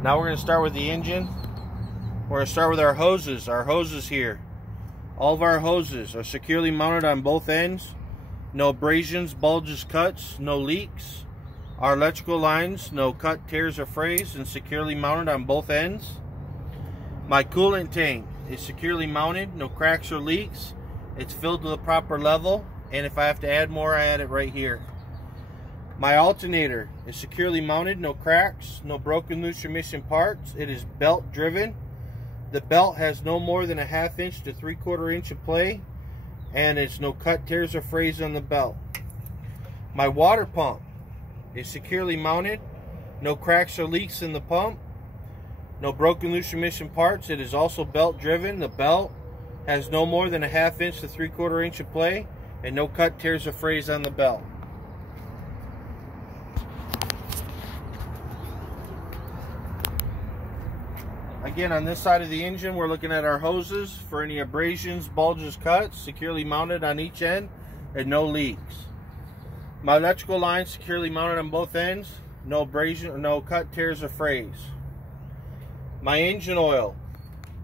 Now we're going to start with the engine. We're going to start with our hoses. Our hoses here. All of our hoses are securely mounted on both ends. No abrasions, bulges, cuts, no leaks. Our electrical lines, no cut, tears, or frays, and securely mounted on both ends. My coolant tank is securely mounted, no cracks or leaks. It's filled to the proper level, and if I have to add more, I add it right here. My alternator is securely mounted, no cracks, no broken, loose, or missing parts. It is belt driven. The belt has no more than a 1/2 inch to 3/4 inch of play, and it's no cut, tears, or frays on the belt. My water pump is securely mounted, no cracks or leaks in the pump, no broken, loose, or missing parts. It is also belt driven. The belt has no more than a 1/2 inch to 3/4 inch of play, and no cut, tears, or frays on the belt. Again, on this side of the engine, we're looking at our hoses for any abrasions, bulges, cuts, securely mounted on each end, and no leaks. My electrical line securely mounted on both ends, no abrasion, no cut, tears, or frays. My engine oil,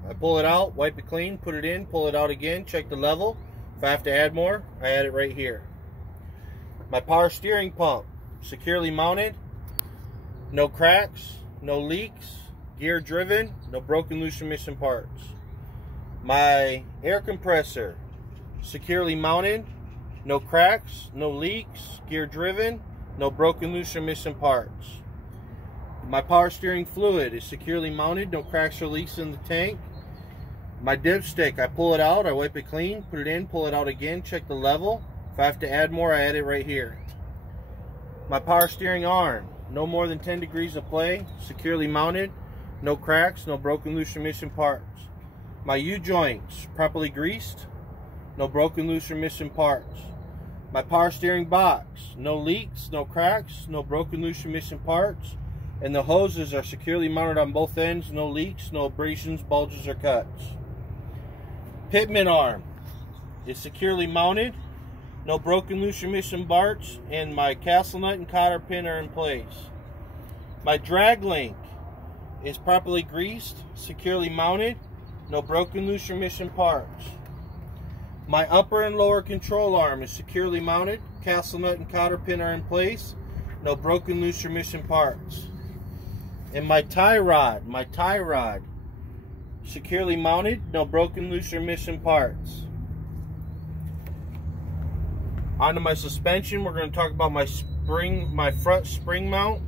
I pull it out, wipe it clean, put it in, pull it out again, check the level. If I have to add more, I add it right here. My power steering pump, securely mounted, no cracks, no leaks, gear driven, no broken, loose, or missing parts. My air compressor, securely mounted, no cracks, no leaks, gear driven, no broken, loose, or missing parts. My power steering fluid is securely mounted, no cracks or leaks in the tank. My dipstick, I pull it out, I wipe it clean, put it in, pull it out again, check the level. If I have to add more, I add it right here. My power steering arm, no more than 10 degrees of play, securely mounted, no cracks, no broken, loose, or missing parts. My U-joints, properly greased, no broken, loose, or missing parts. My power steering box, no leaks, no cracks, no broken, loose, or missing parts. And the hoses are securely mounted on both ends, no leaks, no abrasions, bulges, or cuts. Pitman arm is securely mounted, no broken, loose, or missing parts, and my castle nut and cotter pin are in place. My drag link is properly greased, securely mounted, no broken, loose, or missing parts. My upper and lower control arm is securely mounted, castle nut and cotter pin are in place, no broken, loose, or missing parts. And my tie rod, securely mounted, no broken, loose, or missing parts. Onto my suspension, we're going to talk about my front spring mount,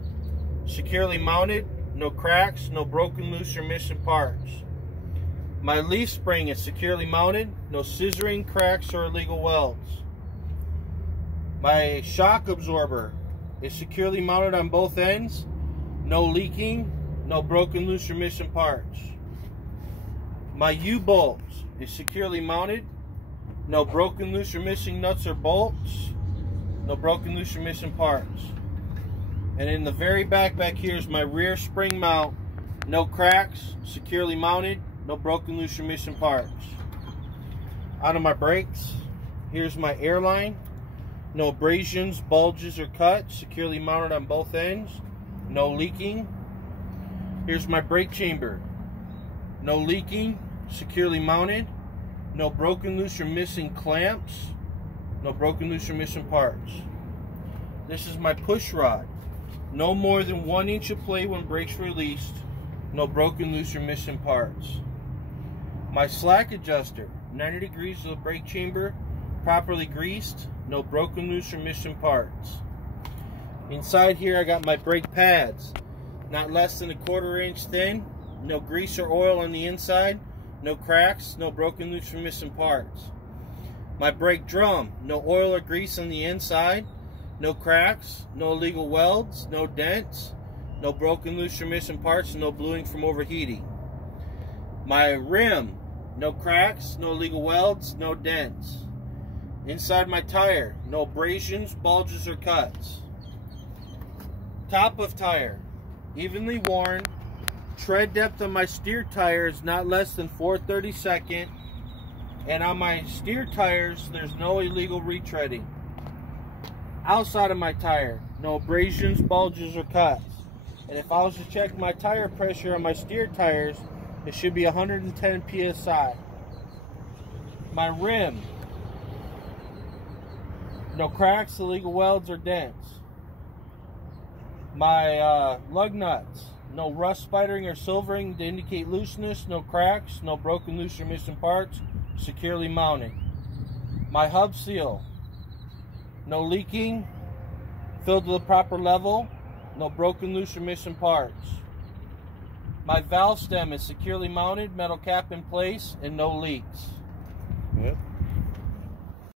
securely mounted, no cracks, no broken, loose, or missing parts. My leaf spring is securely mounted, no scissoring, cracks, or illegal welds. My shock absorber is securely mounted on both ends, no leaking, no broken, loose, or missing parts. My U-bolts is securely mounted, no broken, loose, or missing nuts or bolts, no broken, loose, or missing parts. And in the very back here is my rear spring mount, no cracks, securely mounted, no broken, loose, or missing parts. Onto my brakes, here's my airline, no abrasions, bulges, or cuts, securely mounted on both ends, no leaking. Here's my brake chamber, no leaking, securely mounted, no broken, loose, or missing clamps, no broken, loose, or missing parts. This is my push rod, no more than 1 inch of play when brakes released, no broken, loose, or missing parts. My slack adjuster, 90 degrees of the brake chamber, properly greased, no broken, loose, or missing parts. Inside here I got my brake pads, not less than 1/4 inch thin, no grease or oil on the inside, no cracks, no broken, loose, or missing parts. My brake drum, no oil or grease on the inside, no cracks, no illegal welds, no dents, no broken, loose, or missing parts, and no bluing from overheating. My rim, no cracks, no illegal welds, no dents. Inside my tire, no abrasions, bulges, or cuts. Top of tire, evenly worn. Tread depth on my steer tire is not less than 4/32. And on my steer tires, there's no illegal retreading. Outside of my tire, no abrasions, bulges, or cuts. And if I was to check my tire pressure on my steer tires, it should be 110 psi. My rim, no cracks, illegal welds, or dents. My lug nuts, no rust, spidering, or silvering to indicate looseness, no cracks, no broken, loose, or missing parts, securely mounted. My hub seal, no leaking, filled to the proper level, no broken, loose, or missing parts. My valve stem is securely mounted, metal cap in place, and no leaks. Yep.